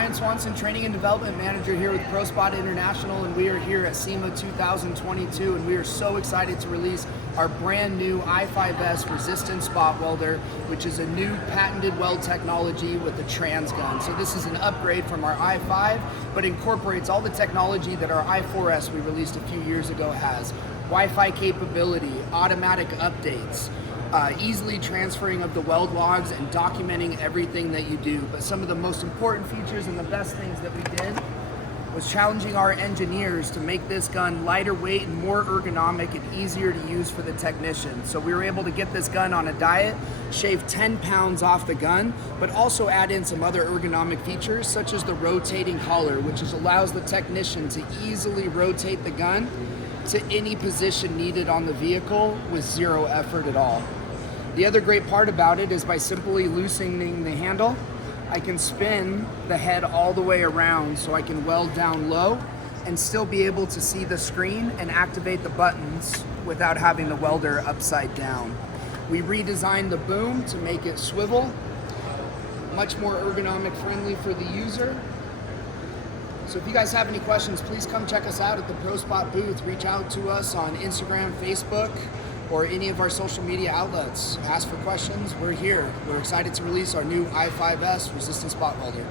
Ryan Swanson, Training and Development Manager here with ProSpot International, and we are here at SEMA 2022, and we are so excited to release our brand new i5s resistant spot welder, which is a new patented weld technology with a trans gun. So this is an upgrade from our i5, but incorporates all the technology that our i4s we released a few years ago has. Wi-Fi capability, automatic updates, easily transferring of the weld logs and documenting everything that you do. But some of the most important features and the best things that we did was challenging our engineers to make this gun lighter weight and more ergonomic and easier to use for the technician. So we were able to get this gun on a diet, shave 10 pounds off the gun, but also add in some other ergonomic features such as the rotating collar, which allows the technician to easily rotate the gun to any position needed on the vehicle with zero effort at all. The other great part about it is by simply loosening the handle, I can spin the head all the way around so I can weld down low and still be able to see the screen and activate the buttons without having the welder upside down. We redesigned the boom to make it swivel, much more ergonomic friendly for the user. So if you guys have any questions, please come check us out at the ProSpot booth. Reach out to us on Instagram, Facebook, or any of our social media outlets. Ask for questions, we're here. We're excited to release our new i5s resistant spot welder.